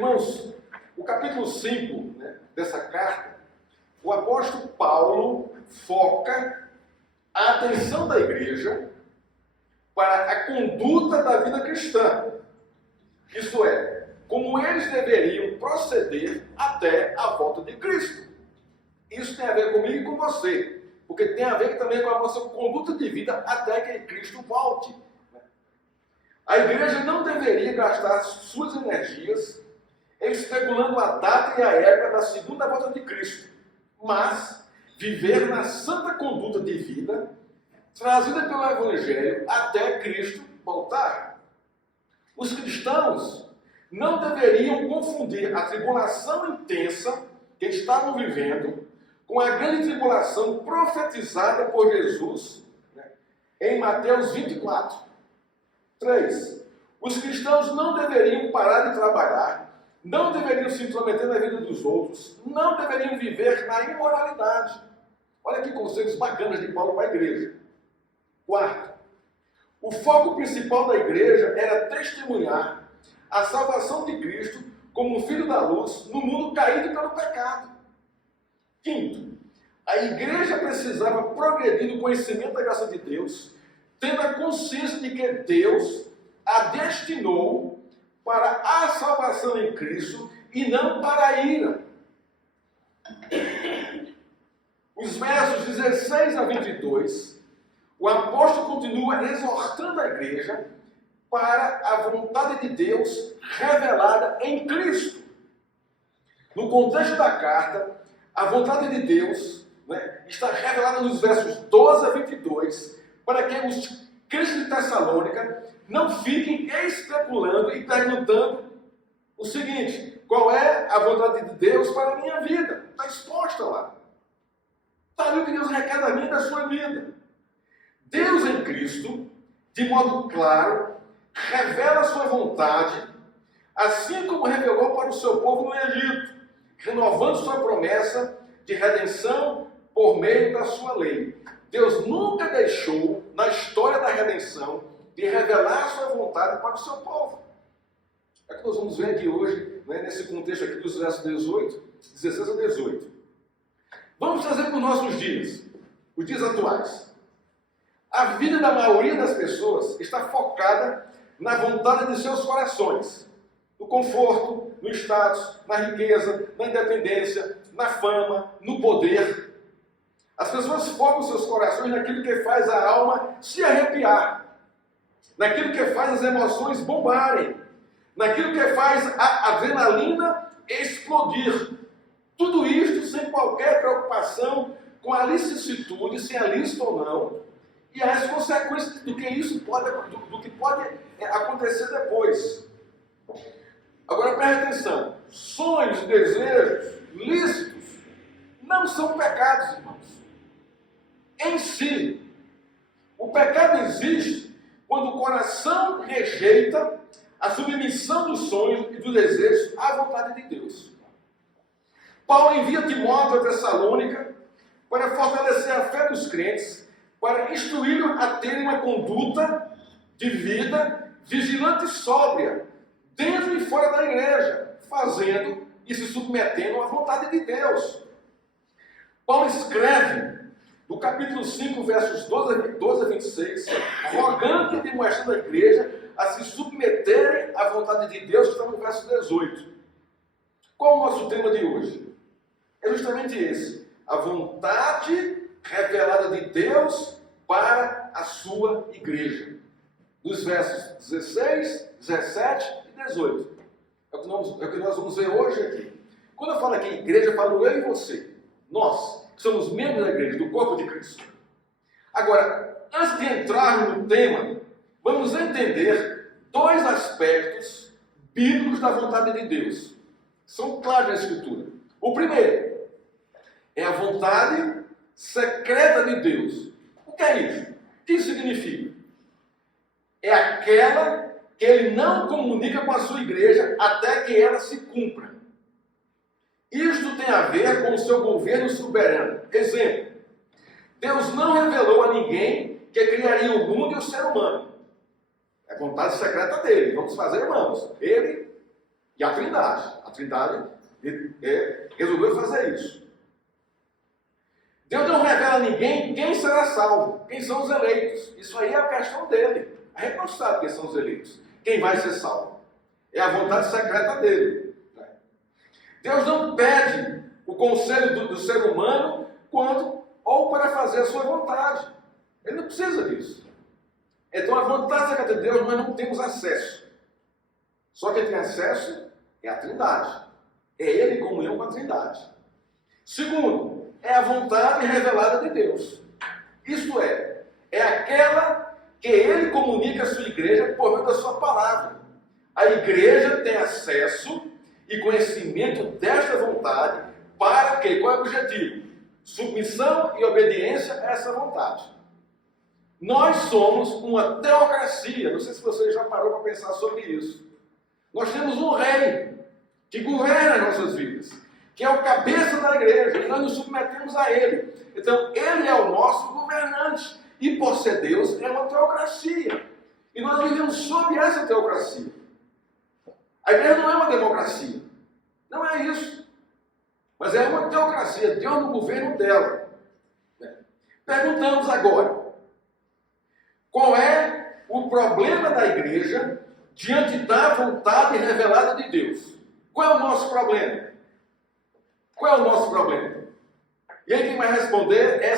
Irmãos, o capítulo 5, dessa carta, o apóstolo Paulo foca a atenção da igreja para a conduta da vida cristã. Isto é, como eles deveriam proceder até a volta de Cristo. Isso tem a ver comigo e com você, porque tem a ver também com a nossa conduta de vida até que Cristo volte. A igreja não deveria gastar suas energias especulando a data e a época da segunda volta de Cristo, mas viver na santa conduta de vida trazida pelo Evangelho até Cristo voltar. Os cristãos não deveriam confundir a tribulação intensa que estavam vivendo com a grande tribulação profetizada por Jesus em Mateus 24. 3. Os cristãos não deveriam parar de trabalhar, não deveriam se intrometer na vida dos outros, não deveriam viver na imoralidade. Olha que conselhos bacanas de Paulo para a igreja. 4. O foco principal da igreja era testemunhar a salvação de Cristo como um filho da luz no mundo caído pelo pecado. 5. A igreja precisava progredir no conhecimento da graça de Deus, tendo a consciência de que Deus a destinou para a salvação em Cristo e não para a ira. Os versos 16 a 22, o apóstolo continua exortando a igreja para a vontade de Deus revelada em Cristo. No contexto da carta, a vontade de Deus está revelada nos versos 12 a 22, para que os crentes de Tessalônica não fiquem especulando e perguntando o seguinte: qual é a vontade de Deus para a minha vida? Está exposta lá. Está ali o que Deus requer da minha e da sua vida. Deus em Cristo, de modo claro, revela a sua vontade, assim como revelou para o seu povo no Egito, renovando sua promessa de redenção por meio da sua lei. Deus nunca deixou, na história da redenção, de revelar a sua vontade para o seu povo. É o que nós vamos ver aqui hoje, nesse contexto aqui dos versos 16 a 18. Vamos trazer para os nossos dias, os dias atuais. A vida da maioria das pessoas está focada na vontade de seus corações, no conforto, no status, na riqueza, na independência, na fama, no poder. As pessoas focam seus corações naquilo que faz a alma se arrepiar, naquilo que faz as emoções bombarem, naquilo que faz a adrenalina explodir. Tudo isto sem qualquer preocupação com a licitude, se é lícito ou não, e as consequências do que isso pode acontecer depois. Agora preste atenção: sonhos, desejos lícitos não são pecados, irmãos. Em si, o pecado existe quando o coração rejeita a submissão dos sonhos e dos desejos à vontade de Deus. Paulo envia Timóteo a Tessalônica para fortalecer a fé dos crentes, para instruí-los a terem uma conduta de vida vigilante e sóbria, dentro e fora da igreja, fazendo e se submetendo à vontade de Deus. Paulo escreve no capítulo 5, versos 12 a 26, rogando e demonstrando à igreja a se submeterem à vontade de Deus, que está no verso 18. Qual é o nosso tema de hoje? É justamente esse: a vontade revelada de Deus para a sua igreja. Dos versos 16, 17 e 18. É o que nós vamos ver hoje aqui. Quando eu falo aqui igreja, eu falo eu e você. Nós, que somos membros da igreja, do corpo de Cristo. Agora, antes de entrarmos no tema, vamos entender dois aspectos bíblicos da vontade de Deus. São claros na Escritura. O primeiro é a vontade secreta de Deus. O que é isso? O que isso significa? É aquela que ele não comunica com a sua igreja até que ela se cumpra. Isto tem a ver com o seu governo soberano. Exemplo: Deus não revelou a ninguém que criaria o mundo e o ser humano. É vontade secreta dele. Vamos fazer, irmãos. Ele E a Trindade resolveu fazer isso. Deus não revela a ninguém quem será salvo, quem são os eleitos. Isso aí é a questão dele. A gente não sabe quem são os eleitos, quem vai ser salvo. É a vontade secreta dele. Deus não pede o conselho do ser humano ou para fazer a sua vontade. Ele não precisa disso. Então a vontade secreta de Deus nós não temos acesso. Só quem tem acesso é a Trindade. É ele em comunhão com a Trindade. Segundo, é a vontade revelada de Deus. Isto é aquela que ele comunica à sua igreja por meio da sua palavra. A igreja tem acesso e conhecimento desta vontade para quê? Qual é o objetivo? Submissão e obediência a essa vontade. Nós somos uma teocracia. Não sei se você já parou para pensar sobre isso. Nós temos um rei que governa as nossas vidas, que é o cabeça da igreja, e nós nos submetemos a ele. Então, ele é o nosso governante. E por ser Deus, é uma teocracia. E nós vivemos sob essa teocracia. A igreja não é uma democracia. Não é isso. Mas é uma teocracia. Deus no governo dela. Perguntamos agora. Qual é o problema da igreja diante da vontade revelada de Deus? Qual é o nosso problema? Qual é o nosso problema? E aí quem vai responder é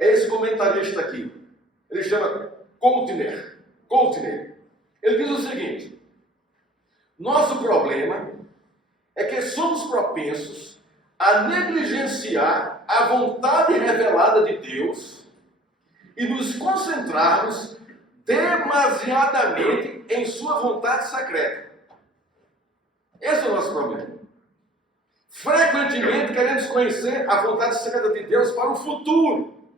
esse comentarista aqui. Ele chama Coulter. Ele diz o seguinte: nosso problema é que somos propensos a negligenciar a vontade revelada de Deus e nos concentrarmos demasiadamente em sua vontade secreta. Esse é o nosso problema. Frequentemente queremos conhecer a vontade secreta de Deus para o futuro,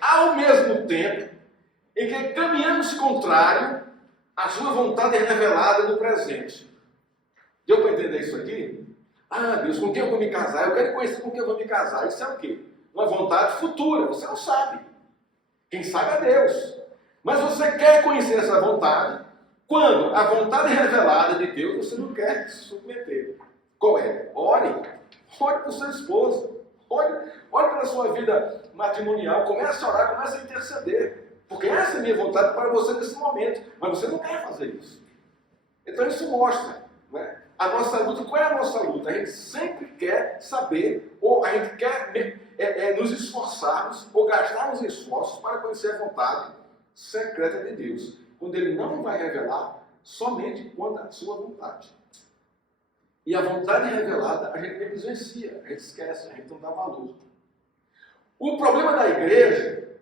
ao mesmo tempo em que caminhamos contrário à sua vontade revelada no presente. Deu para entender isso aqui? Ah, Deus, com quem eu vou me casar? Eu quero conhecer com quem eu vou me casar. Isso é o quê? Uma vontade futura. Você não sabe. Quem sabe é Deus. Mas você quer conhecer essa vontade quando a vontade revelada de Deus você não quer se submeter. Qual é? Ore para o seu esposo. Ore pela sua vida matrimonial. Comece a orar, comece a interceder. Porque essa é a minha vontade para você nesse momento. Mas você não quer fazer isso. Então isso mostra, né, a nossa luta. Qual é a nossa luta? A gente sempre quer saber, ou a gente quer nos esforçarmos, ou gastarmos esforços para conhecer a vontade secreta de Deus. Quando Ele não vai revelar somente quando a sua vontade. E a vontade revelada a gente negligencia, a gente esquece, a gente não dá valor. O problema da igreja,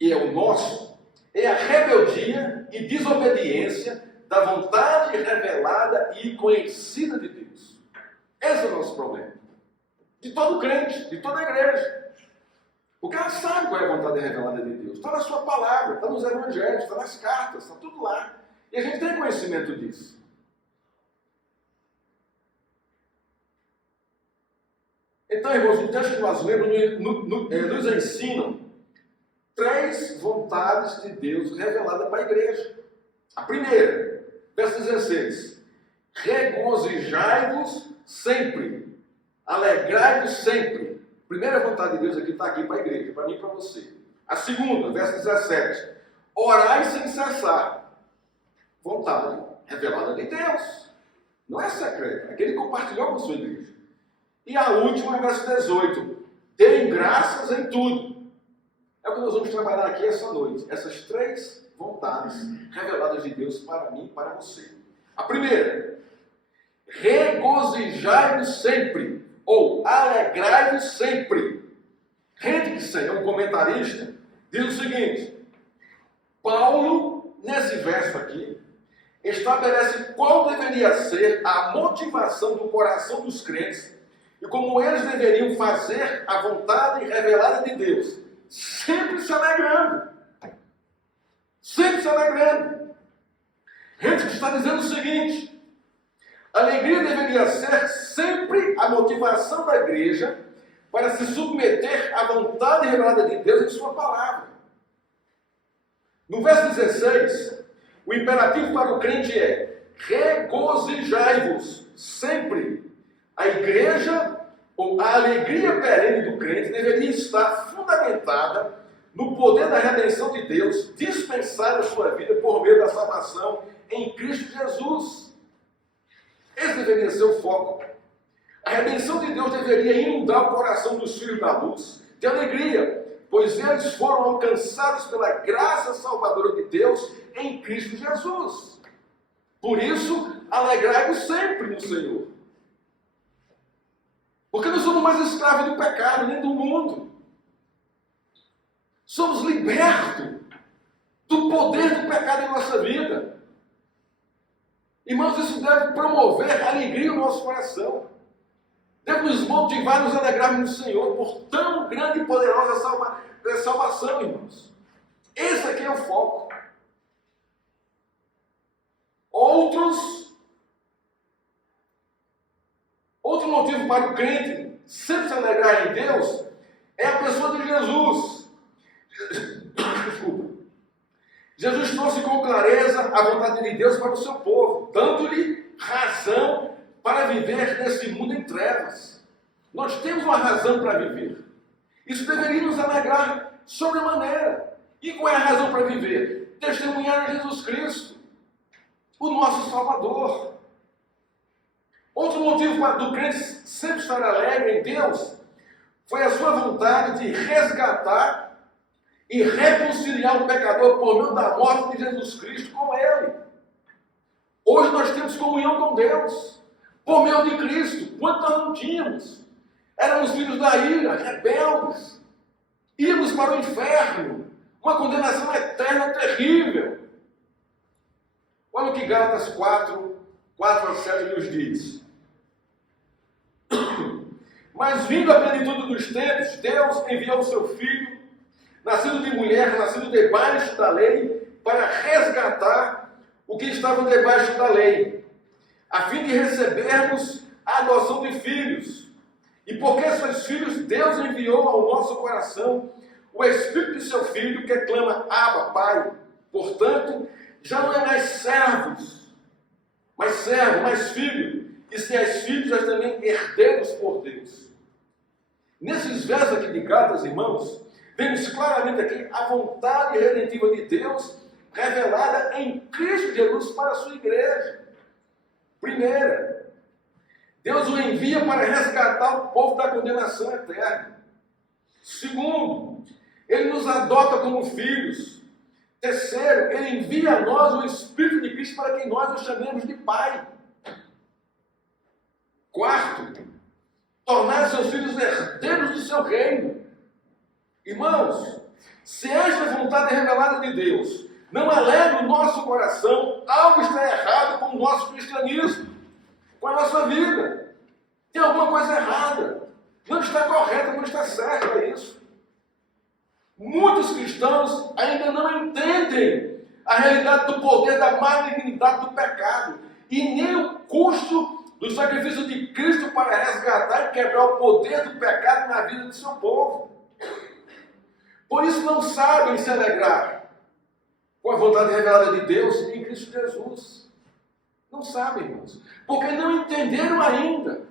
e é o nosso, é a rebeldia e desobediência da vontade revelada e conhecida de Deus. Esse é o nosso problema. De todo crente, de toda igreja. Porque ela sabe qual é a vontade revelada de Deus. Está na sua palavra, está nos evangelhos, está nas cartas, está tudo lá. E a gente tem conhecimento disso. Então, irmãos, o texto que nós lemos nos ensinam 3 vontades de Deus reveladas para a igreja. A primeira, verso 16: regozijai-vos sempre, alegrai-vos sempre. Primeira vontade de Deus aqui está aqui para a igreja, para mim e para você. A segunda, verso 17: orai sem cessar. Vontade revelada de Deus. Não é secreta, é que Ele compartilhou com a sua igreja. E a última, verso 18: deem graças em tudo. É o que nós vamos trabalhar aqui essa noite. Essas 3 vontades reveladas de Deus para mim e para você. A primeira: regozijai-vos sempre, ou alegrai-vos sempre. Hendrickson, um comentarista, diz o seguinte: Paulo, nesse verso aqui, estabelece qual deveria ser a motivação do coração dos crentes e como eles deveriam fazer a vontade revelada de Deus, sempre se alegrando. Sempre se alegrando. Gente que está dizendo o seguinte: a alegria deveria ser sempre a motivação da igreja para se submeter à vontade revelada de Deus em sua palavra. No verso 16, o imperativo para o crente é: regozijai-vos sempre. A igreja, ou a alegria perene do crente, deveria estar fundamentada no poder da redenção de Deus, dispensar a sua vida por meio da salvação em Cristo Jesus. Esse deveria ser o foco. A redenção de Deus deveria inundar o coração dos filhos da luz de alegria, pois eles foram alcançados pela graça salvadora de Deus em Cristo Jesus. Por isso, alegrai-vos sempre no Senhor. Porque não somos mais escravos do pecado, nem do mundo. Somos libertos do poder do pecado em nossa vida. Irmãos, isso deve promover alegria no nosso coração. Deve nos motivar, nos alegrarmos no Senhor por tão grande e poderosa salvação, irmãos. Esse aqui é o foco. Outro motivo para o crente sempre se alegrar em Deus é a pessoa de Jesus. Desculpa. Jesus trouxe com clareza a vontade de Deus para o seu povo, dando-lhe razão para viver nesse mundo em trevas. Nós temos uma razão para viver. Isso deveria nos alegrar sobremaneira. E qual é a razão para viver? Testemunhar a Jesus Cristo, o nosso Salvador. Outro motivo do crente sempre estar alegre em Deus foi a sua vontade de resgatar e reconciliar o pecador por meio da morte de Jesus Cristo com Ele. Hoje nós temos comunhão com Deus por meio de Cristo. Quanto nós não tínhamos? Éramos filhos da ira, rebeldes. Íamos para o inferno. Uma condenação eterna terrível. Olha o que Gálatas 4 a 7 nos diz. Mas vindo a plenitude dos tempos, Deus enviou o seu Filho, nascido de mulher, nascido debaixo da lei, para resgatar o que estavam debaixo da lei, a fim de recebermos a adoção de filhos. E porque sois filhos, Deus enviou ao nosso coração o Espírito de seu Filho, que clama, Abba, Pai. Portanto, já não é mais servos, mas filho. E se és filhos, és também herdeiros por Deus. Nesses versos aqui de Gálatas, irmãos, vemos claramente aqui a vontade redentiva de Deus revelada em Cristo Jesus para a sua igreja. Primeira, Deus o envia para resgatar o povo da condenação eterna. Segundo, Ele nos adota como filhos. Terceiro, Ele envia a nós o Espírito de Cristo para que nós o chamemos de Pai. Quarto, tornar seus filhos herdeiros do seu reino. Irmãos, se esta vontade revelada de Deus não alegra o nosso coração, algo está errado com o nosso cristianismo, com a nossa vida. Tem alguma coisa errada. Não está correta, não está certa isso. Muitos cristãos ainda não entendem a realidade do poder, da malignidade do pecado e nem o custo do sacrifício de Cristo para resgatar e quebrar o poder do pecado na vida do seu povo. Por isso não sabem se alegrar com a vontade revelada de Deus em Cristo Jesus. Não sabem, irmãos, porque não entenderam ainda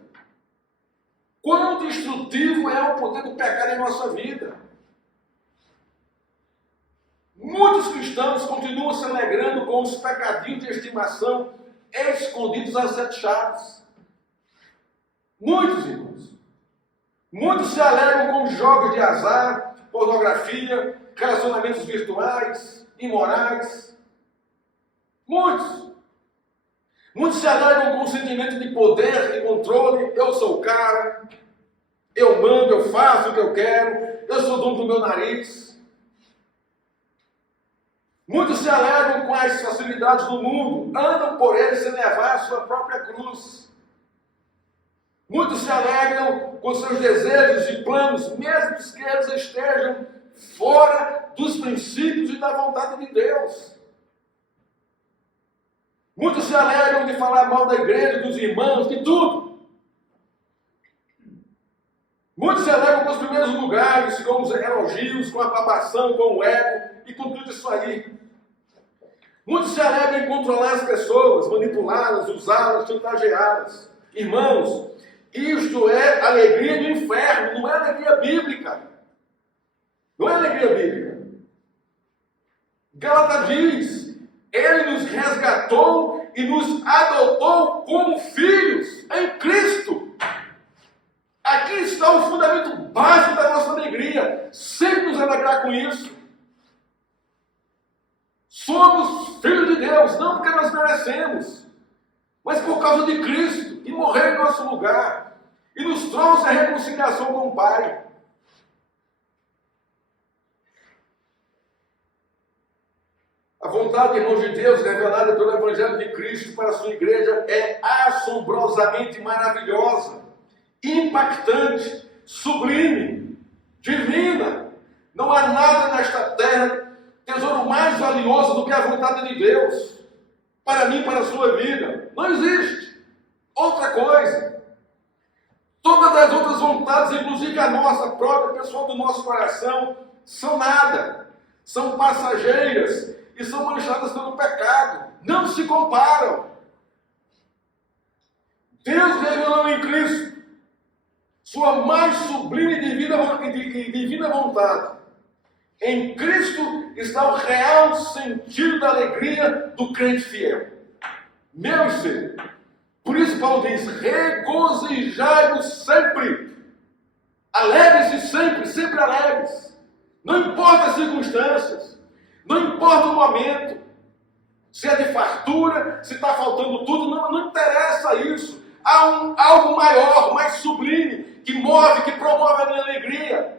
quão destrutivo é o poder do pecado em nossa vida. Muitos cristãos continuam se alegrando com os pecadinhos de estimação escondidos às 7 chaves. Muitos, irmãos. Muitos se alegram com jogos de azar, pornografia, relacionamentos virtuais, imorais. Muitos. Muitos se alegram com o sentimento de poder e controle. Eu sou o cara, eu mando, eu faço o que eu quero, eu sou dono do meu nariz. Muitos se alegram com as facilidades do mundo, andam por ele sem levar a sua própria cruz. Muitos se alegram com seus desejos e planos, mesmo que eles estejam fora dos princípios e da vontade de Deus. Muitos se alegram de falar mal da igreja, dos irmãos, de tudo. Muitos se alegram com os primeiros lugares, com os elogios, com a aprovação, com o ego e com tudo isso aí. Muitos se alegram em controlar as pessoas, manipulá-las, usá-las, chantageá-las. Irmãos, isto é alegria do inferno, não é alegria bíblica. Não é alegria bíblica. Gálatas diz, ele nos resgatou e nos adotou como filhos em Cristo. Aqui está o fundamento básico da nossa alegria. Sempre nos alegrar com isso. Somos filhos de Deus, não porque nós merecemos, mas por causa de Cristo, que morreu em nosso lugar e nos trouxe a reconciliação com o Pai. A vontade, irmãos de Deus, revelada pelo Evangelho de Cristo para a sua igreja é assombrosamente maravilhosa, impactante, sublime, divina. Não há nada nesta terra tesouro mais valioso do que a vontade de Deus para mim, para a sua vida. Não existe outra coisa. Todas as outras vontades, inclusive a nossa própria, pessoal do nosso coração, são nada, são passageiras e são manchadas pelo pecado. Não se comparam. Deus revelou em Cristo sua mais sublime e divina vontade. Em Cristo está o real sentido da alegria do crente fiel. Meu e seu. Por isso Paulo diz, regozijai-vos sempre. Alegre-se sempre, sempre alegres. Não importa as circunstâncias, não importa o momento, se é de fartura, se está faltando tudo, não interessa isso. Há algo maior, mais sublime, que move, que promove a minha alegria.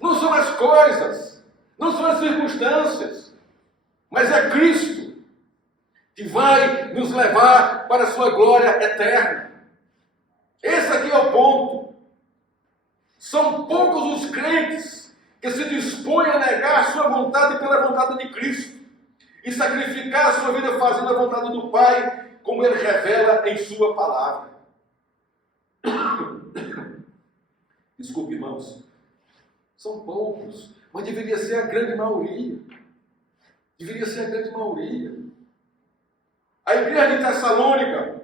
Não são as coisas, não são as circunstâncias, mas é Cristo que vai nos levar para a sua glória eterna. Esse aqui é o ponto. São poucos os crentes que se dispõem a negar a sua vontade pela vontade de Cristo e sacrificar a sua vida fazendo a vontade do Pai, como Ele revela em sua palavra. Desculpe, irmãos. São poucos, mas deveria ser a grande maioria. Deveria ser a grande maioria. A igreja de Tessalônica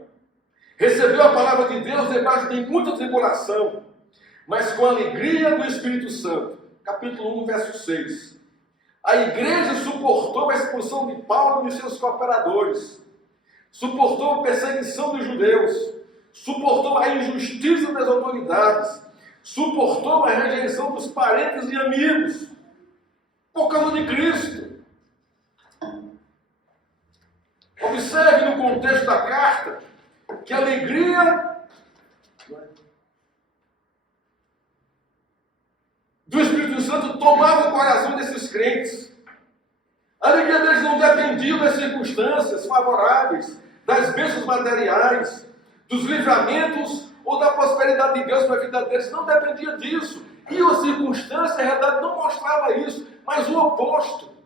recebeu a palavra de Deus debaixo de muita tribulação, mas com a alegria do Espírito Santo. Capítulo 1, verso 6. A igreja suportou a expulsão de Paulo e de seus cooperadores, suportou a perseguição dos judeus, suportou a injustiça das autoridades, suportou a rejeição dos parentes e amigos, por causa de Cristo. Observe no contexto da carta que a alegria do Espírito Santo tomava o coração desses crentes. A alegria deles não dependia das circunstâncias favoráveis, das bênçãos materiais, dos livramentos ou da prosperidade de Deus para a vida deles. Não dependia disso. E a circunstância, a realidade, não mostrava isso, mas o oposto.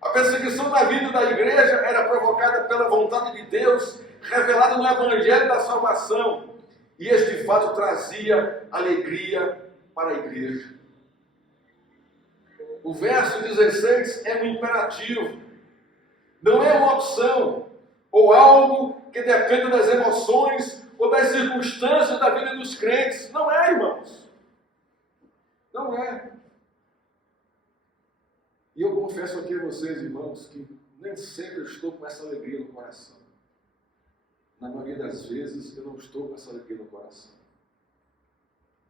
A perseguição da vida da igreja era provocada pela vontade de Deus, revelada no Evangelho da salvação. E este fato trazia alegria para a igreja. O verso 16 é um imperativo. Não é uma opção, ou algo que depende das emoções ou das circunstâncias da vida dos crentes. Não é, irmãos. Não é. E eu confesso aqui a vocês, irmãos, que nem sempre eu estou com essa alegria no coração. Na maioria das vezes eu não estou com essa alegria no coração.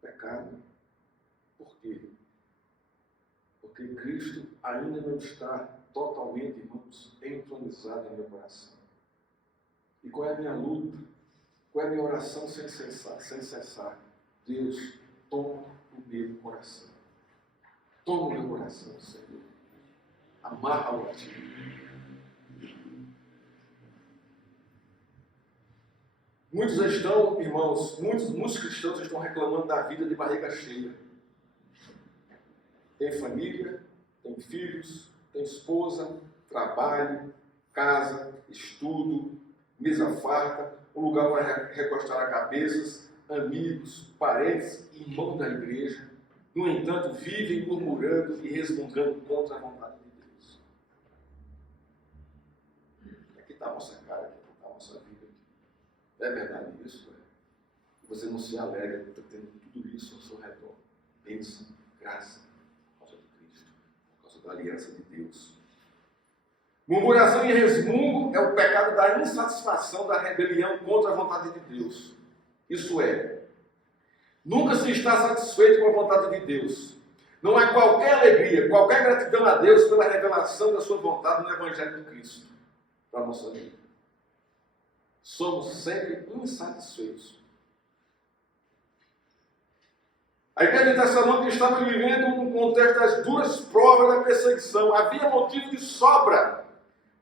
Pecado. Por quê? Porque Cristo ainda não está totalmente, irmãos, entronizado em meu coração. E qual é a minha luta? Qual é a minha oração sem cessar? Deus, toma o meu coração. Toma o meu coração, Senhor. Amarra-o a ti. Muitos estão, irmãos, muitos cristãos estão reclamando da vida de barriga cheia. Tem família, tem filhos, tem esposa, trabalho, casa, estudo, mesa farta, um lugar para recostar a cabeça, amigos, parentes, irmãos da igreja. no entanto, vivem murmurando e resmungando contra a vontade de Deus. Aqui está a nossa cara, aqui está a nossa vida. É verdade isso? Você não se alegra tendo tudo isso ao seu redor. Bênção, graça, por causa de Cristo, por causa da aliança de Deus. Murmuração e resmungo é o pecado da insatisfação, da rebelião contra a vontade de Deus. Isso é, nunca se está satisfeito com a vontade de Deus. Não há qualquer alegria, qualquer gratidão a Deus pela revelação da sua vontade no Evangelho de Cristo para a nossa vida. Somos sempre insatisfeitos. A igreja de Tessalônica estava vivendo um contexto das duras provas da perseguição. Havia motivo de sobra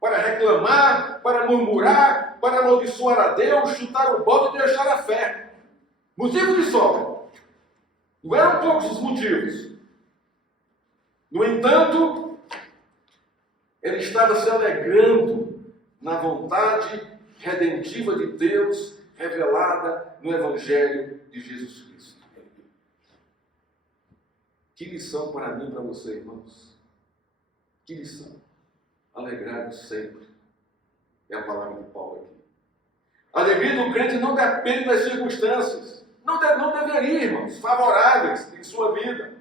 para reclamar, para murmurar, para amaldiçoar a Deus, chutar o balde e deixar a fé. Motivo de sobra. Não eram poucos os motivos. No entanto, ele estava se alegrando na vontade redentiva de Deus revelada no Evangelho de Jesus Cristo. Que lição para mim e para você, irmãos. Que lição. Alegrai-vos sempre. É a palavra de Paulo aqui. A alegria do crente não depende das circunstâncias. Não deveria, irmãos, favoráveis em sua vida.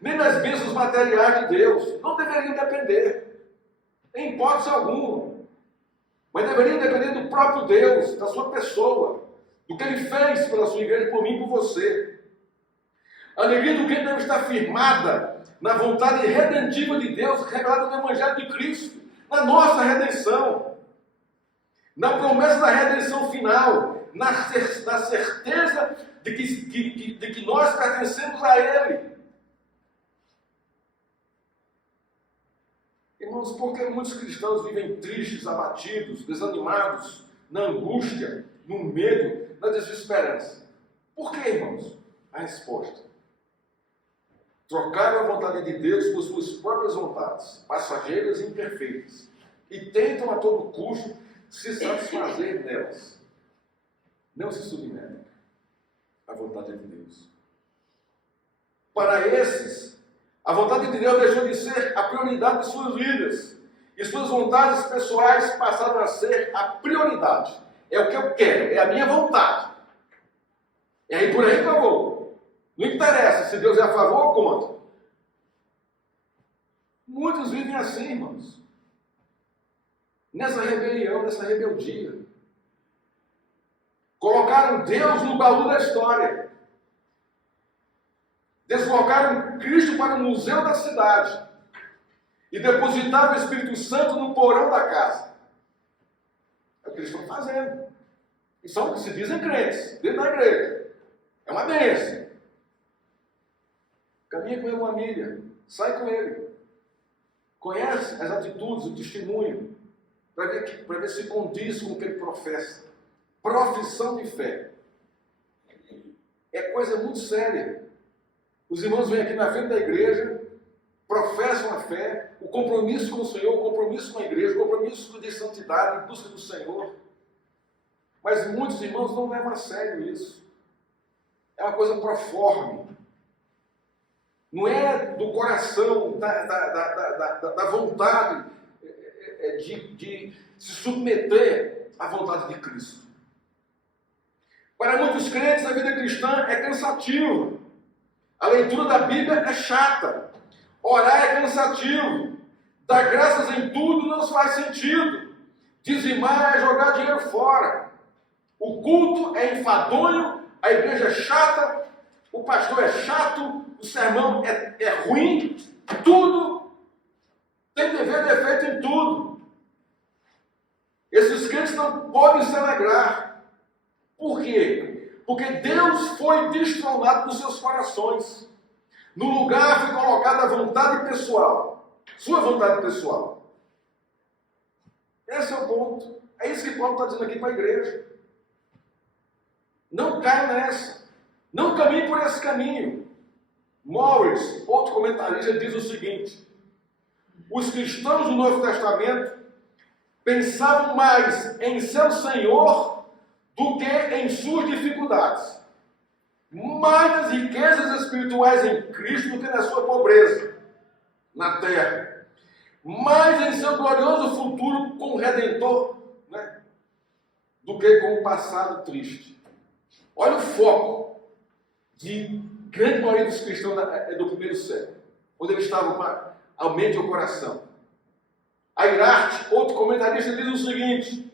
Nem das bênçãos materiais de Deus. Não deveriam depender. Em hipótese alguma. Mas deveriam depender do próprio Deus, da sua pessoa. Do que Ele fez pela sua igreja, por mim e por você. A alegria do crente deve estar firmada na vontade redentiva de Deus, revelada no Evangelho de Cristo, na nossa redenção, na promessa da redenção final, na certeza de que nós pertencemos a Ele. Irmãos, por que muitos cristãos vivem tristes, abatidos, desanimados, na angústia, no medo, na desesperança? Por que, irmãos? A resposta: trocaram a vontade de Deus por suas próprias vontades, passageiras e imperfeitas, e tentam a todo custo se satisfazer nelas. Não se submetem à vontade de Deus. Para esses, a vontade de Deus deixou de ser a prioridade de suas vidas, e suas vontades pessoais passaram a ser a prioridade. É o que eu quero, é a minha vontade. É aí por aí que eu vou. Não interessa se Deus é a favor ou contra. Muitos vivem assim, irmãos. Nessa rebelião, nessa rebeldia. Colocaram Deus no baú da história. Deslocaram Cristo para o museu da cidade. E depositaram o Espírito Santo no porão da casa. É o que eles estão fazendo. E são o que se dizem crentes, dentro da igreja. É uma bênção. Caminha com ele uma milha, sai com ele. Conhece as atitudes, o testemunho, para ver se condiz com o que ele professa. Profissão de fé. É coisa muito séria. Os irmãos vêm aqui na frente da igreja, professam a fé, o compromisso com o Senhor, o compromisso com a igreja, o compromisso de santidade, em busca do Senhor. Mas muitos irmãos não levam a sério isso. É uma coisa proforme. Não é do coração, da vontade de se submeter à vontade de Cristo. Para muitos crentes, a vida cristã é cansativa. A leitura da Bíblia é chata. Orar é cansativo. Dar graças em tudo não faz sentido. Dizimar é jogar dinheiro fora. O culto é enfadonho, a igreja é chata, o pastor é chato, o sermão é ruim, tudo tem dever defeito em tudo. Esses crentes não podem se alegrar. Por quê? Porque Deus foi destronado nos seus corações. No lugar foi colocada a vontade pessoal, sua vontade pessoal. Esse é o ponto. É isso que Paulo está dizendo aqui para a igreja. Não caia nessa. Não caminhe por esse caminho. Morris, outro comentarista, diz o seguinte: os cristãos do Novo Testamento pensavam mais em seu Senhor do que em suas dificuldades. mais nas riquezas espirituais em Cristo do que na sua pobreza na terra, mais em seu glorioso futuro com o Redentor, né, do que com o passado triste. Olha o foco de grande maioria dos cristãos do primeiro século, quando eles estavam com a mente e o coração. Ayrart, outro comentarista, diz o seguinte: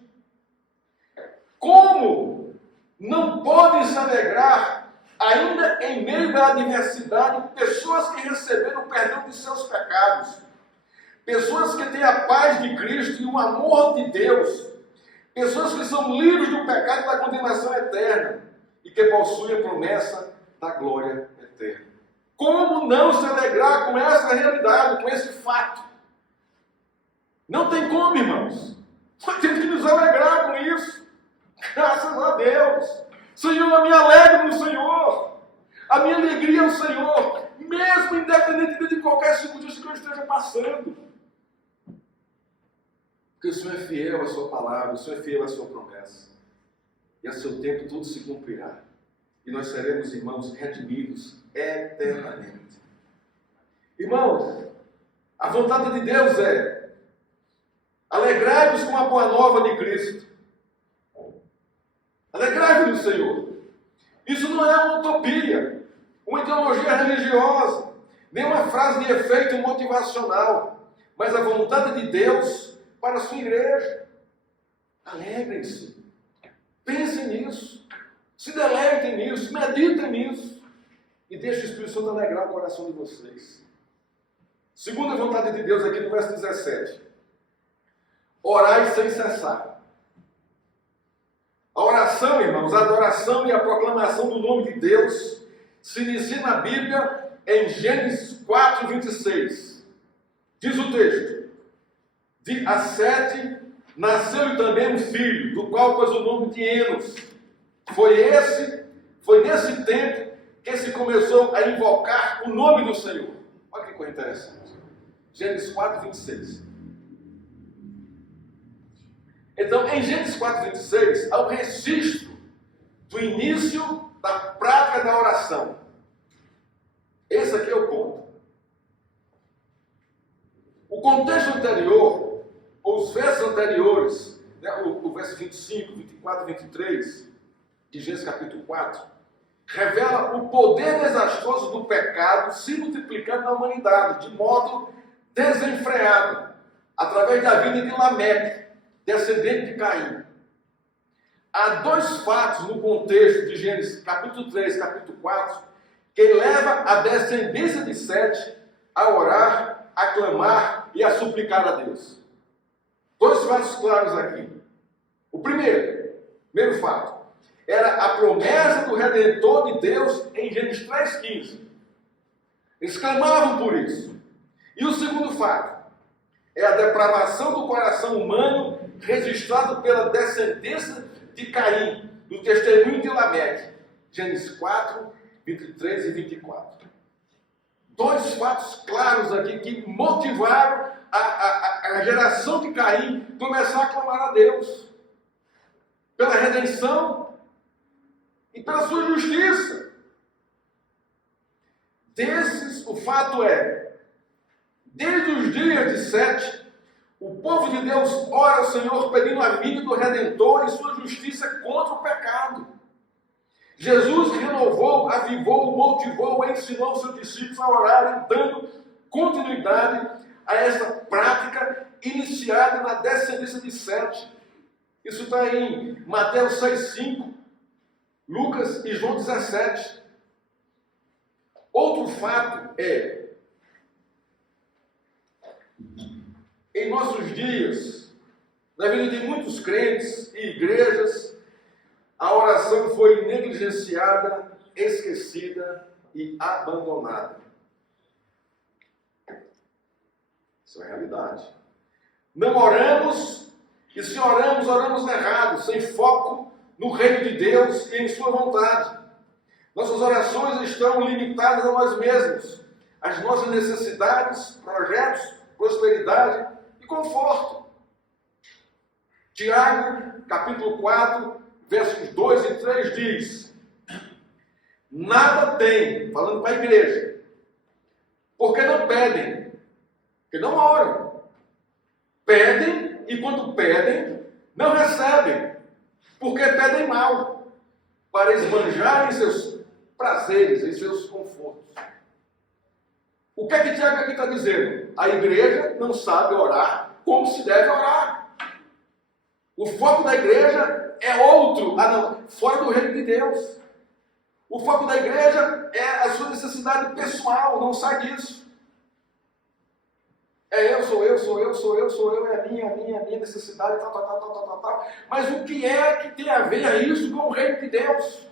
como não podem se alegrar, ainda em meio da adversidade, pessoas que receberam o perdão de seus pecados, pessoas que têm a paz de Cristo e o amor de Deus, pessoas que são livres do pecado e da condenação eterna e que possuem a promessa da glória eterna. Como não se alegrar com essa realidade, com esse fato? Não tem como, irmãos. Nós temos que nos alegrar com isso. Graças a Deus. Senhor, eu me alegro no Senhor. A minha alegria é o Senhor, mesmo independente de qualquer circunstância que eu esteja passando. Porque o Senhor é fiel à sua palavra, o Senhor é fiel à sua promessa. E a seu tempo tudo se cumprirá. E nós seremos, irmãos, redimidos eternamente. Irmãos, a vontade de Deus é: alegrai-vos com a boa nova de Cristo. Alegrai-vos no Senhor. Isso não é uma utopia, uma ideologia religiosa, nem uma frase de efeito motivacional, mas a vontade de Deus para a sua igreja. Alegrem-se, pensem nisso, se deleitem nisso, meditem nisso e deixem o Espírito Santo alegrar o coração de vocês. Segunda vontade de Deus aqui no verso 17: orai sem cessar. A oração, irmãos, a adoração e a proclamação do nome de Deus se inicia na Bíblia em Gênesis 4, 26. Diz o texto: de Assete nasceu também um filho, do qual pôs o nome de Enos. Foi nesse tempo que se começou a invocar o nome do Senhor. Olha que coisa interessante. Gênesis 4, 26. Então, em Gênesis 4, 26, há o registro do início da prática da oração. Esse aqui é o ponto. O contexto anterior, ou os versos anteriores, né, o verso 25, 24 e 23, de Gênesis capítulo 4, revela o poder desastroso do pecado se multiplicando na humanidade, de modo desenfreado, através da vida de Lameque, descendente de Caim. Há dois fatos no contexto de Gênesis capítulo 3, capítulo 4, que leva a descendência de Sete a orar, a clamar e a suplicar a Deus. Dois fatos claros aqui. O primeiro fato, era a promessa do Redentor de Deus em Gênesis 3,15. Eles clamavam por isso. E o segundo fato, é a depravação do coração humano registrado pela descendência de Caim, do testemunho de Lameque. Gênesis 4, 23 e 24. Dois fatos claros aqui que motivaram a geração de Caim começar a clamar a Deus pela redenção e pela sua justiça. Desses, o fato é, desde os dias de Sete, o povo de Deus ora ao Senhor pedindo a vinda do Redentor e sua justiça contra o pecado. Jesus renovou, avivou, motivou, ensinou os seus discípulos a orarem, dando continuidade a essa prática iniciada na descendência de Sete. Isso está em Mateus 6,5, Lucas e João 17. Outro fato é, em nossos dias, na vida de muitos crentes e igrejas, a oração foi negligenciada, esquecida e abandonada. Isso é a realidade. Não oramos, e se oramos, oramos errado, sem foco no reino de Deus e em sua vontade. Nossas orações estão limitadas a nós mesmos, às nossas necessidades, projetos, prosperidade e conforto. Tiago, capítulo 4, versos 2 e 3 diz: nada têm, falando para a igreja, porque não pedem, porque não oram. Pedem, e quando pedem, não recebem, porque pedem mal, para esbanjarem seus prazeres e seus confortos. O que é que Tiago aqui está dizendo? A igreja não sabe orar como se deve orar. O foco da igreja é outro, fora do reino de Deus. O foco da igreja é a sua necessidade pessoal, não sai disso. É eu, sou eu, é a minha necessidade, tal. Mas o que é que tem a ver isso com o reino de Deus?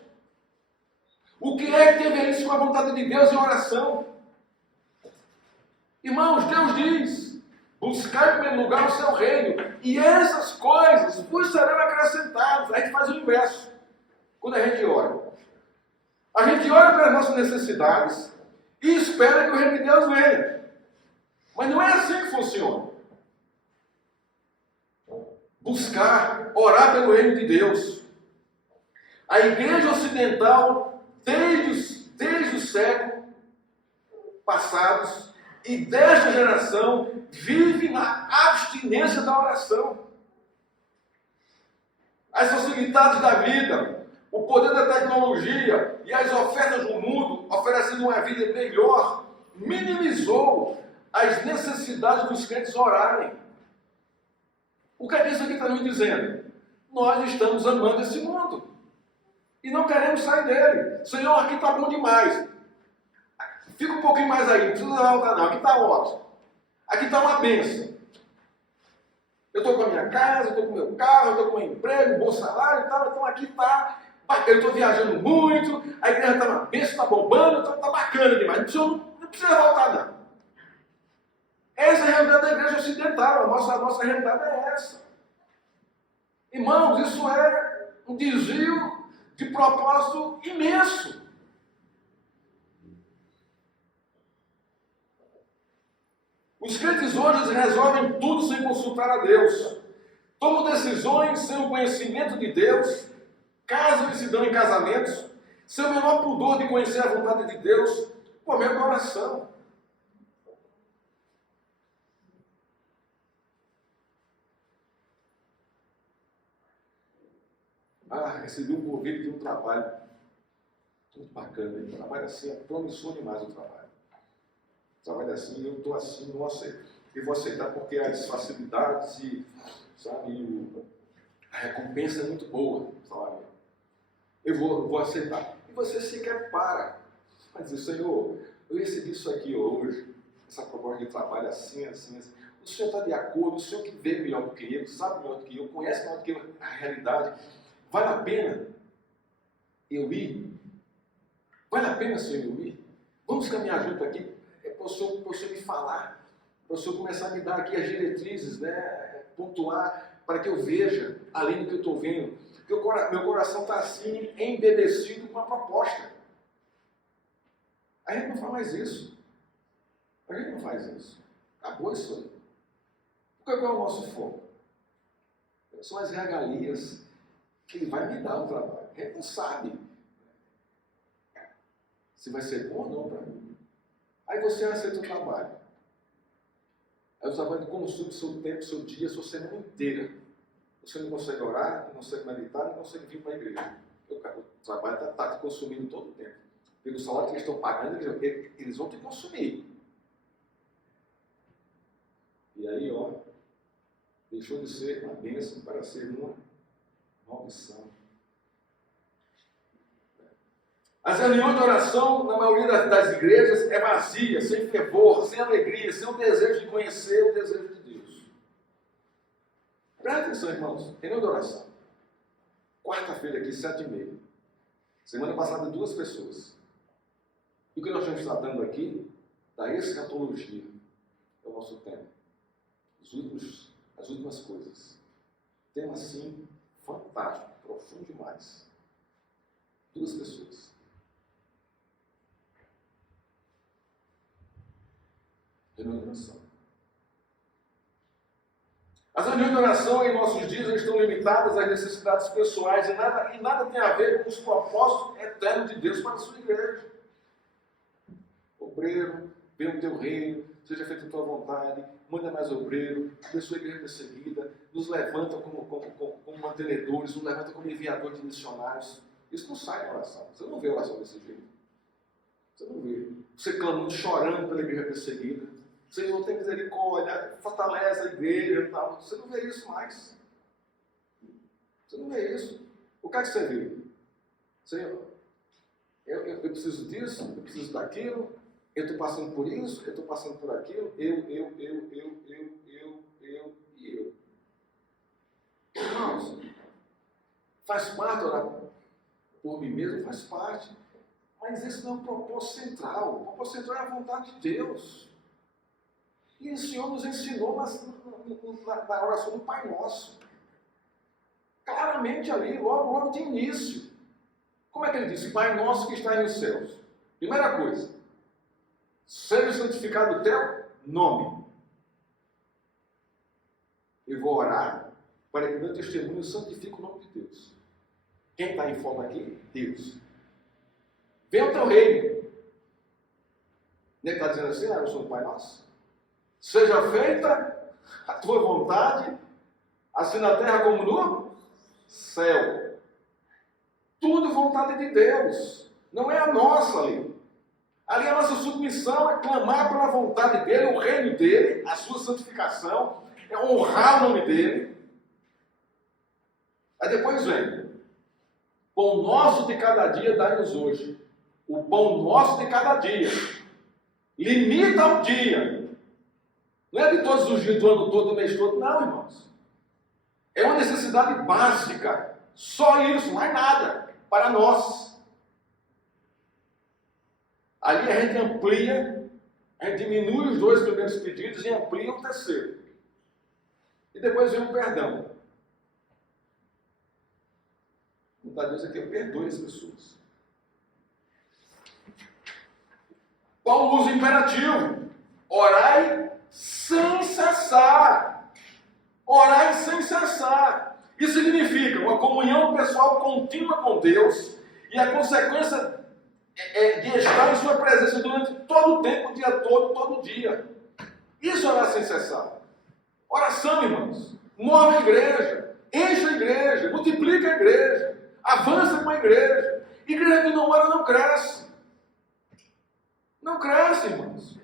O que é que tem a ver isso com a vontade de Deus em oração? Irmãos, Deus diz, buscar em primeiro lugar o seu reino, e essas coisas vos serão acrescentadas. A gente faz o inverso, quando a gente ora. A gente ora pelas nossas necessidades e espera que o reino de Deus venha. Mas não é assim que funciona. Buscar, orar pelo reino de Deus. A igreja ocidental, desde os séculos passados e desta geração, vive na abstinência da oração. As facilidades da vida, o poder da tecnologia e as ofertas do mundo oferecendo uma vida melhor, minimizou as necessidades dos crentes orarem. O que é que isso aqui está nos dizendo? Nós estamos amando esse mundo e não queremos sair dele. Senhor, aqui está bom demais. Fica um pouquinho mais aí, não precisa voltar não, aqui está ótimo. Aqui está uma bênção. Eu estou com a minha casa, eu estou com o meu carro, eu estou com o meu emprego, um bom salário e tal, então aqui está. Eu estou viajando muito, a igreja está uma bênção, está bombando, então está bacana demais. Não precisa voltar não. Essa é a realidade da igreja ocidental, a nossa realidade é essa. Irmãos, isso é um desvio de propósito imenso. Os crentes hoje resolvem tudo sem consultar a Deus. Tomam decisões sem o conhecimento de Deus, casam e se dão em casamentos, sem o menor pudor de conhecer a vontade de Deus, por meio da oração. Recebi um convite de um trabalho muito bacana. Um trabalho assim, é promissor demais o trabalho. Trabalho assim, eu estou assim, não aceito. E vou aceitar porque as facilidades e, sabe, a recompensa é muito boa, sabe? Eu vou aceitar. E você sequer para. Vai dizer, Senhor, eu recebi isso aqui hoje, essa proposta de trabalho assim. O Senhor está de acordo, o Senhor que vê melhor do que eu, sabe melhor do que eu, conhece melhor do que eu a realidade. Vale a pena eu ir? Vale a pena, Senhor, eu ir? Vamos caminhar junto aqui, para o Senhor me falar, para o Senhor começar a me dar aqui as diretrizes, né? Pontuar, para que eu veja, além do que eu estou vendo. Porque meu coração está assim, embebecido com a proposta. A gente não faz mais isso. A gente não faz isso. Acabou isso aí. Qual é o nosso foco? São as regalias que Ele vai me dar no trabalho. A gente não sabe se vai ser bom ou não para mim. Aí você aceita o trabalho. Aí o trabalho consome seu tempo, seu dia, sua semana inteira. Você não consegue orar, não consegue meditar, não consegue vir para a igreja. O trabalho está te consumindo todo o tempo. Pelo salário que eles estão pagando, eles vão te consumir. E aí, deixou de ser uma bênção para ser uma maldição. As reuniões de oração, na maioria das igrejas, é vazia, sem fervor, sem alegria, sem o desejo de conhecer o desejo de Deus. Presta atenção, irmãos. Reunião de oração. Quarta-feira aqui, 7h30. Semana passada, 2 pessoas. E o que nós estamos tratando aqui? Da escatologia. É o nosso tema. As últimas coisas. Tema assim, fantástico, profundo demais. 2 pessoas. Reunião de oração. As reuniões de oração em nossos dias estão limitadas às necessidades pessoais e nada tem a ver com os propósitos eternos de Deus para a sua igreja. Obreiro, venha o teu reino, seja feita a tua vontade, manda mais obreiro, abençoa a igreja perseguida, nos levanta como mantenedores, nos levanta como enviadores de missionários. Isso não sai da oração. Você não vê oração desse jeito. Você não vê. Você clamando, chorando pela igreja perseguida. Senhor, tem misericórdia, fortalece a igreja e tal. Você não vê isso mais. Você não vê isso. O que é que você vê? Senhor, eu preciso disso, eu preciso daquilo, eu estou passando por isso, eu estou passando por aquilo, eu. Irmãos, faz parte orar por mim mesmo, faz parte. Mas esse não é o propósito central. O propósito central é a vontade de Deus. E o Senhor nos ensinou na oração do Pai Nosso. Claramente ali, logo de início. Como é que ele disse? Pai Nosso que está nos céus. Primeira coisa, seja santificado o teu nome. Eu vou orar para que meu testemunho santifique o nome de Deus. Quem está em foco aqui? Deus. Venha o teu reino. Ele está dizendo assim, eu sou o Pai Nosso. Seja feita a tua vontade, assim na terra como no céu. Tudo vontade de Deus. Não é a nossa ali. Ali a nossa submissão é clamar pela vontade dele, o reino dele, a sua santificação, é honrar o nome dele. Aí depois vem, pão nosso de cada dia dai-nos hoje. O pão nosso de cada dia. Limita o dia. Não é de todos os dias do ano todo, do mês todo, não, irmãos. É uma necessidade básica. Só isso, mais nada. Para nós. Ali a gente amplia, a gente diminui os dois primeiros pedidos e amplia o terceiro. E depois vem o perdão. A vontade de Deus é que eu perdoe as pessoas. Qual o uso imperativo? Orai sem cessar. Orai sem cessar. Isso significa uma comunhão pessoal contínua com Deus e a consequência de estar em sua presença durante todo o tempo, o dia todo dia. Isso é orar sem cessar. Oração, irmãos. Move a igreja. Enche a igreja. Multiplica a igreja. Avança com a igreja. Igreja que não ora não cresce. Não cresce, irmãos.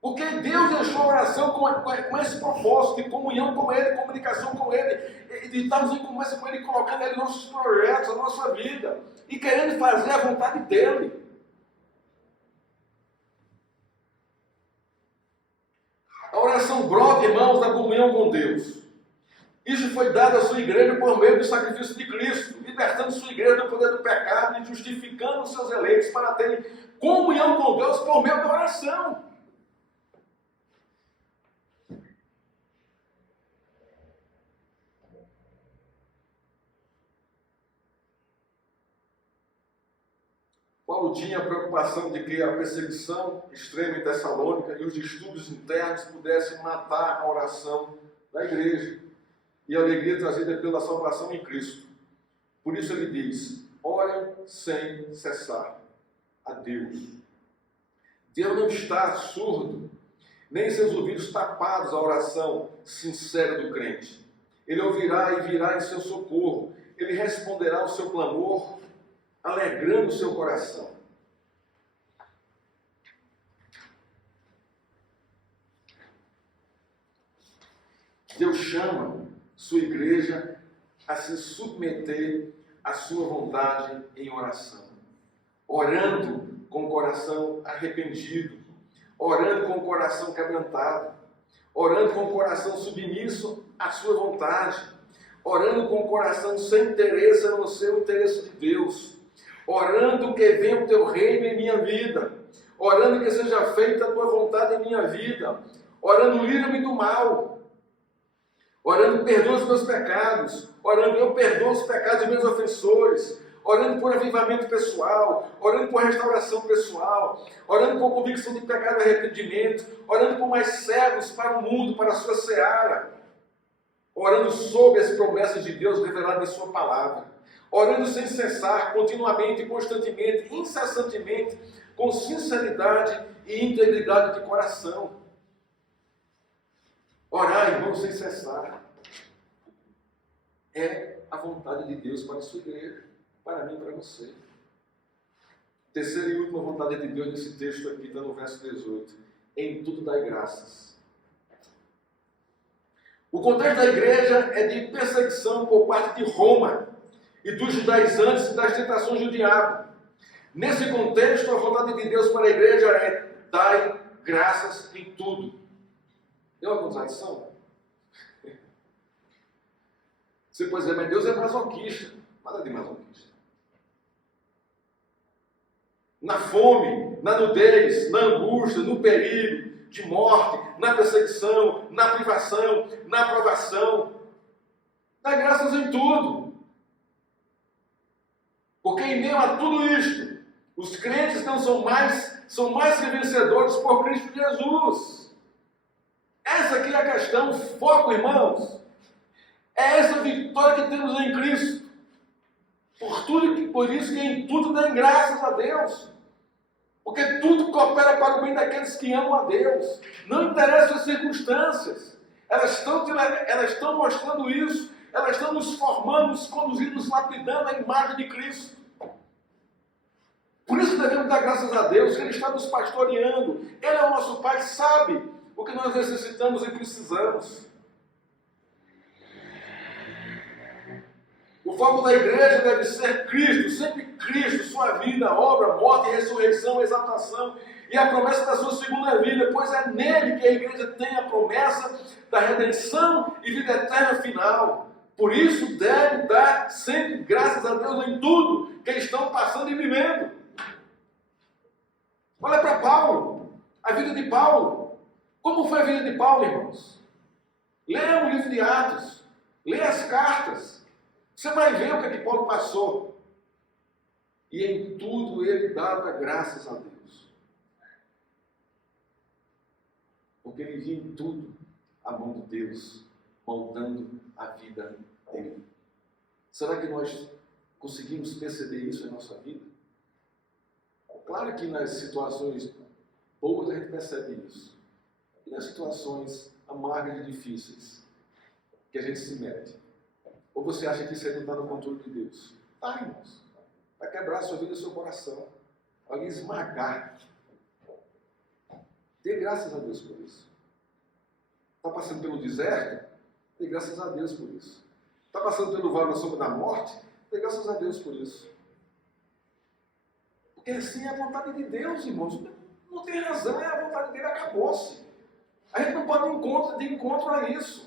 Porque Deus deixou a oração com esse propósito de comunhão com Ele, comunicação com Ele, de estarmos em conversa com Ele, colocando Ele nos nossos projetos, na nossa vida, e querendo fazer a vontade dEle. A oração brota, irmãos, da comunhão com Deus. Isso foi dado à sua igreja por meio do sacrifício de Cristo, libertando sua igreja do poder do pecado e justificando os seus eleitos para terem comunhão com Deus por meio da oração. Paulo tinha a preocupação de que a perseguição extrema em Tessalônica e os distúrbios internos pudessem matar a oração da igreja e a alegria trazida pela salvação em Cristo. Por isso ele diz, orem sem cessar a Deus. Deus não está surdo, nem seus ouvidos tapados à oração sincera do crente. Ele ouvirá e virá em seu socorro. Ele responderá ao seu clamor, alegrando o seu coração. Deus chama sua igreja a se submeter à sua vontade em oração, orando com o coração arrependido, orando com o coração quebrantado, orando com o coração submisso à sua vontade, orando com o coração sem interesse a não ser o interesse de Deus, orando que venha o teu reino em minha vida, orando que seja feita a tua vontade em minha vida, orando livra-me do mal, orando perdoa os meus pecados, orando eu perdoo os pecados dos meus ofensores, orando por avivamento pessoal, orando por restauração pessoal, orando por convicção de pecado e arrependimento, orando por mais servos para o mundo, para a sua seara. orando sobre as promessas de Deus reveladas em sua palavra, orando sem cessar, continuamente, constantemente, incessantemente, com sinceridade e integridade de coração. Orar, irmão, sem cessar. É a vontade de Deus para a sua igreja, para mim e para você. Terceira e última vontade de Deus nesse texto aqui, está no verso 18. Em tudo dai graças. O contexto da igreja é de perseguição por parte de Roma e dos judaizantes e das tentações do diabo. Nesse contexto, a vontade de Deus para a igreja é dai graças em tudo. Tem uma contradição? Você pode dizer, mas Deus é masoquista. Nada de masoquista. Na fome, na nudez, na angústia, no perigo de morte, na perseguição, na privação, na provação. Dá graças em tudo. Porque em meio a tudo isto, os crentes não são mais que vencedores por Cristo Jesus. Essa aqui é a questão, foco, irmãos. É essa vitória que temos em Cristo. Por isso que em tudo dêem graças a Deus. Porque tudo coopera para o bem daqueles que amam a Deus. Não interessa as circunstâncias. Elas estão mostrando isso. Elas estão nos formando, nos conduzindo, nos lapidando a imagem de Cristo. Por isso devemos dar graças a Deus, que Ele está nos pastoreando. Ele é o nosso Pai, sabe o que nós necessitamos e precisamos. O foco da igreja deve ser Cristo, sempre Cristo, sua vida, obra, morte, ressurreição, exaltação e a promessa da sua segunda vida, pois é nele que a igreja tem a promessa da redenção e vida eterna final. Por isso deve dar sempre graças a Deus em tudo que eles estão passando e vivendo. Olha para Paulo, a vida de Paulo. Como foi a vida de Paulo, irmãos? Leia o livro de Atos, leia as cartas. Você vai ver o que Paulo passou. E em tudo ele dava graças a Deus. Porque ele via em tudo a mão de Deus, moldando a vida dele. Será que nós conseguimos perceber isso em nossa vida? Claro que nas situações boas a gente percebe isso. E nas situações amargas e difíceis que a gente se mete. Ou você acha que você não está no controle de Deus? Tá, irmãos. Vai quebrar a sua vida e o seu coração. Vai esmagar. Dê graças a Deus por isso. Está passando pelo deserto? Dê graças a Deus por isso. Está passando pelo vale da sombra da morte? Dê graças a Deus por isso. Porque assim é a vontade de Deus, irmãos. Não tem razão, é a vontade dele, acabou-se. A gente não pode ir de encontro a isso.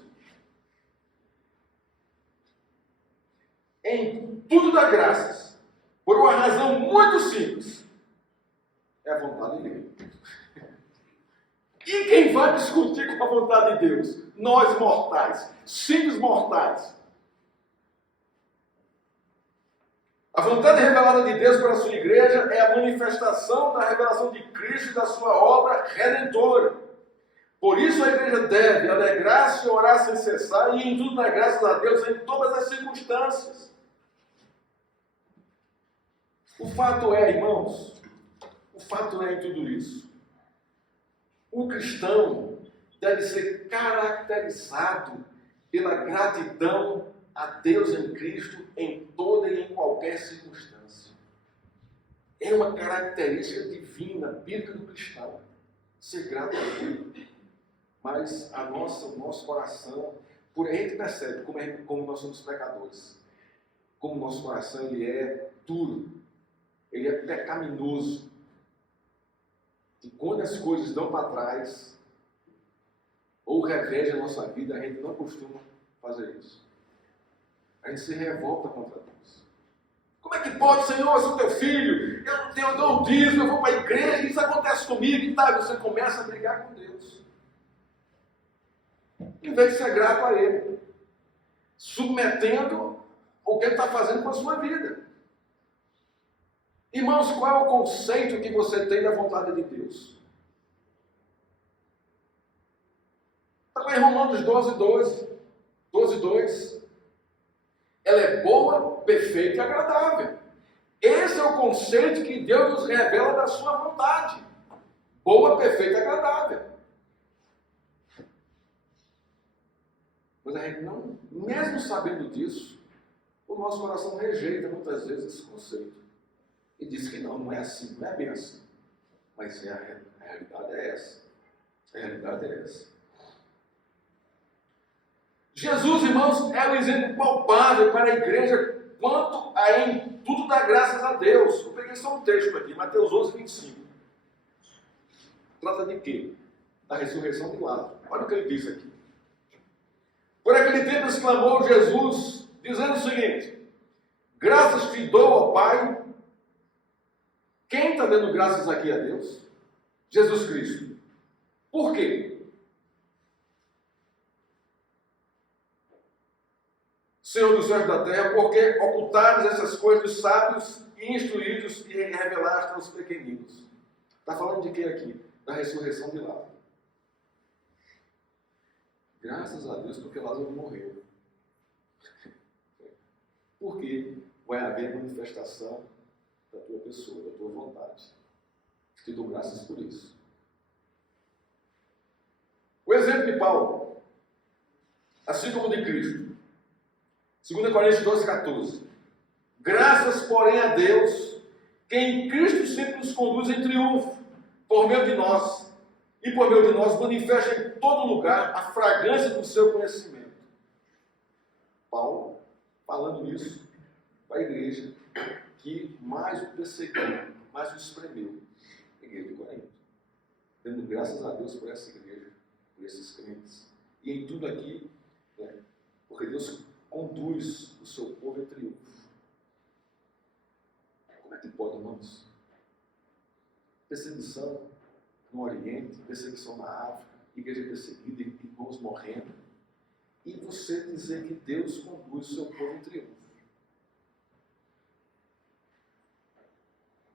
Em tudo dá graças, por uma razão muito simples. É a vontade dele. E quem vai discutir com a vontade de Deus? Nós mortais, simples mortais. A vontade revelada de Deus para a sua igreja é a manifestação da revelação de Cristo e da sua obra redentora. Por isso a igreja deve alegrar-se e orar sem cessar e em tudo dar graças a Deus em todas as circunstâncias. O fato é, irmãos, o fato é em tudo isso. O cristão deve ser caracterizado pela gratidão a Deus em Cristo em toda e em qualquer circunstância. É uma característica divina, bíblica do cristão, ser grato a Deus. Mas o nosso coração, por aí a gente percebe como nós somos pecadores, como o nosso coração ele é duro, ele é pecaminoso. E quando as coisas dão para trás, ou reverte a nossa vida, a gente não costuma fazer isso. A gente se revolta contra Deus. Como é que pode, Senhor, eu sou teu filho, eu dou o dízimo, eu vou para a igreja, isso acontece comigo e tal. Você começa a brigar com Deus. Em vez de ser grato a Ele, submetendo o que Ele está fazendo com a sua vida. Irmãos, qual é o conceito que você tem da vontade de Deus? Está lá em Romanos 12:12. 12:2. Ela é boa, perfeita e agradável. Esse é o conceito que Deus nos revela da sua vontade. Boa, perfeita e agradável. Mas a gente não, mesmo sabendo disso, o nosso coração rejeita muitas vezes esse conceito. E diz que não é assim, não é bem assim. Mas a realidade é essa. A realidade é essa. Jesus, irmãos, é um exemplo palpável para a igreja quanto a em tudo dar graças a Deus. Eu peguei só um texto aqui, Mateus 11:25. Trata de quê? Da ressurreição de Lázaro. Olha o que ele diz aqui. Por aquele tempo exclamou Jesus, dizendo o seguinte: graças te dou, ó Pai. Quem está dando graças aqui a Deus? Jesus Cristo. Por quê? Senhor dos céus e da terra, porque ocultares essas coisas dos sábios e instruídos e revelaste aos pequeninos. Está falando de quê aqui? Da ressurreição de Lázaro. Graças a Deus porque Lázaro morreu. Porque vai haver manifestação da tua pessoa, da tua vontade. Te dou graças por isso. O exemplo de Paulo, assim como de Cristo. 2 Coríntios 12:14. Graças, porém, a Deus, que em Cristo sempre nos conduz em triunfo, por meio de nós, e por meio de nós manifesta em todo lugar a fragrância do seu conhecimento. Paulo, falando isso para a igreja que mais o perseguiu, mais o espremeu, a igreja de Corinto. Dando graças a Deus por essa igreja, por esses crentes. E em tudo aqui, porque Deus conduz o seu povo em triunfo. Como é que pode, irmãos? Perseguição no Oriente, perseguição na África, igreja perseguida, irmãos morrendo. E você dizer que Deus conduz o seu povo em triunfo.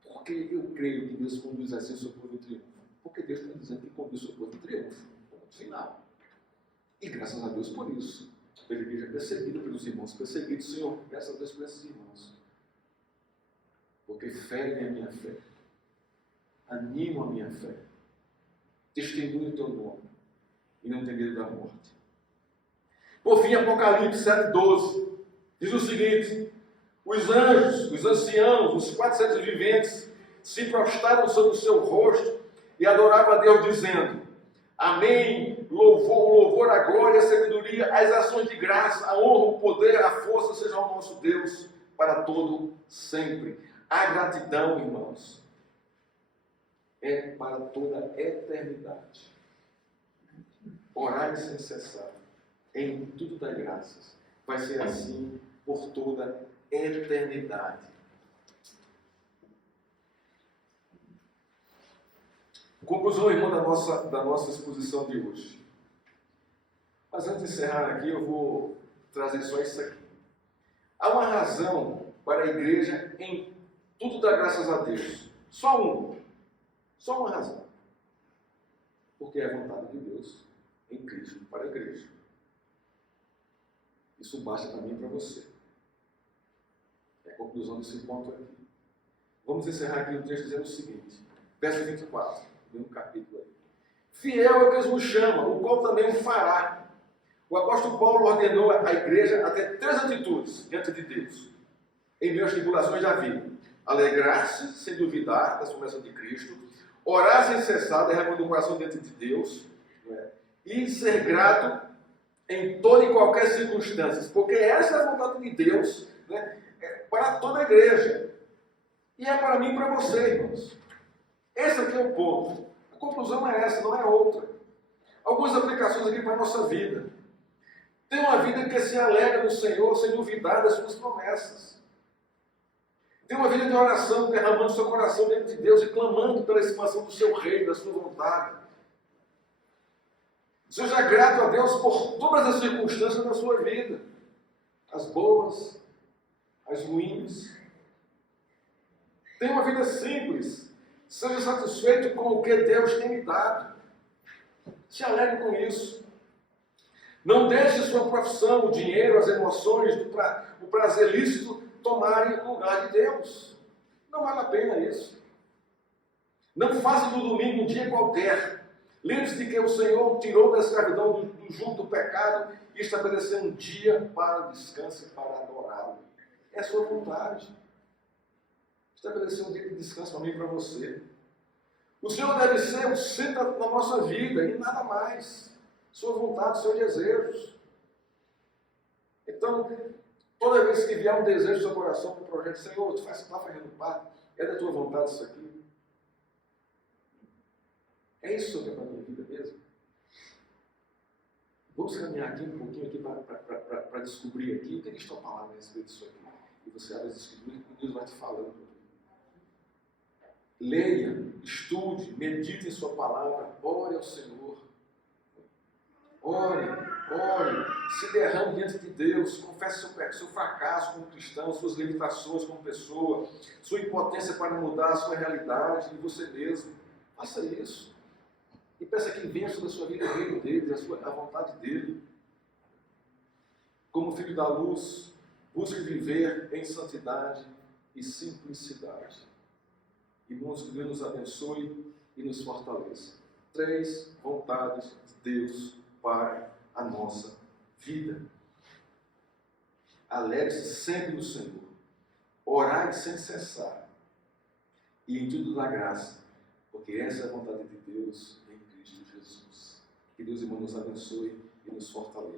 Porque eu creio que Deus conduz assim o seu povo em triunfo. Porque Deus está dizendo que conduz o seu povo em triunfo. Ponto final. E graças a Deus por isso. Pela igreja perseguida pelos irmãos, perseguidos, Senhor, graças a Deus por esses irmãos. Porque ferem a minha fé. Animam a minha fé. Testemunho o teu nome. E não tem medo da morte. Por fim, Apocalipse 7:12 diz o seguinte: os anjos, os anciãos, os 4 seres viventes se prostraram sobre o seu rosto e adoravam a Deus, dizendo: amém, louvor, a glória, a sabedoria, as ações de graça, a honra, o poder, a força seja o nosso Deus para todo sempre. A gratidão, irmãos, é para toda a eternidade. Orai sem cessar, em tudo dai graças. Vai ser assim por toda a eternidade. Conclusão, irmão, da nossa exposição de hoje. Mas antes de encerrar aqui, eu vou trazer só isso aqui. Há uma razão para a igreja em tudo dar graças a Deus. Só uma. Só uma razão. Porque é a vontade de Deus em Cristo para a igreja. Isso basta para mim e para você. É a conclusão desse ponto aqui. Vamos encerrar aqui o texto dizendo o seguinte. Verso 24. Deu um capítulo aí. Fiel é o que vos chama, o qual também o fará. O apóstolo Paulo ordenou à igreja até 3 atitudes diante de Deus. Em meio às tribulações da vida. Alegrar-se, sem duvidar, da promessa de Cristo. Orar sem cessar, derramando o coração diante de Deus. E ser grato em toda e qualquer circunstância. Porque essa é a vontade de Deus, para toda a igreja. E é para mim e para você, irmãos. Esse aqui é o ponto. A conclusão é essa, não é outra. Algumas aplicações aqui para a nossa vida. Tem uma vida que se alegra no Senhor, sem duvidar das suas promessas. Tem uma vida de oração, derramando seu coração diante de Deus e clamando pela expansão do seu reino, da sua vontade. Seja grato a Deus por todas as circunstâncias da sua vida. As boas, as ruins. Tenha uma vida simples. Seja satisfeito com o que Deus tem lhe dado. Se alegre com isso. Não deixe sua profissão, o dinheiro, as emoções, o prazer lícito tomarem o lugar de Deus. Não vale a pena isso. Não faça do domingo um dia qualquer. Lembre-se de que o Senhor tirou da escravidão, do jugo do pecado e estabeleceu um dia para o descanso e para adorá-lo. É a sua vontade. Estabeleceu um dia de descanso para mim e para você. O Senhor deve ser o centro da nossa vida e nada mais. Sua vontade, seus desejos. Então, toda vez que vier um desejo no seu coração, um projeto, Senhor, tu está fazendo parte, é da tua vontade isso aqui. É isso que é para a minha vida mesmo. Vamos caminhar aqui um pouquinho aqui para descobrir aqui o que diz a palavra a respeito disso aqui. E você abre as escrituras e Deus vai te falando. Leia, estude, medite em sua palavra, ore ao Senhor. Ore, se derrame diante de Deus, confesse seu fracasso como cristão, suas limitações como pessoa, sua impotência para mudar a sua realidade e você mesmo. Faça isso. E peça que venha sobre a sua vida o reino dele, a vontade dele. Como filho da luz, busque viver em santidade e simplicidade. Irmãos, que Deus nos abençoe e nos fortaleça. 3 vontades de Deus para a nossa vida. Alegre-se sempre no Senhor. Orai sem cessar. E em tudo dá graça, porque essa é a vontade de Deus em Cristo Jesus. Que Deus, irmão, nos abençoe e nos fortaleça.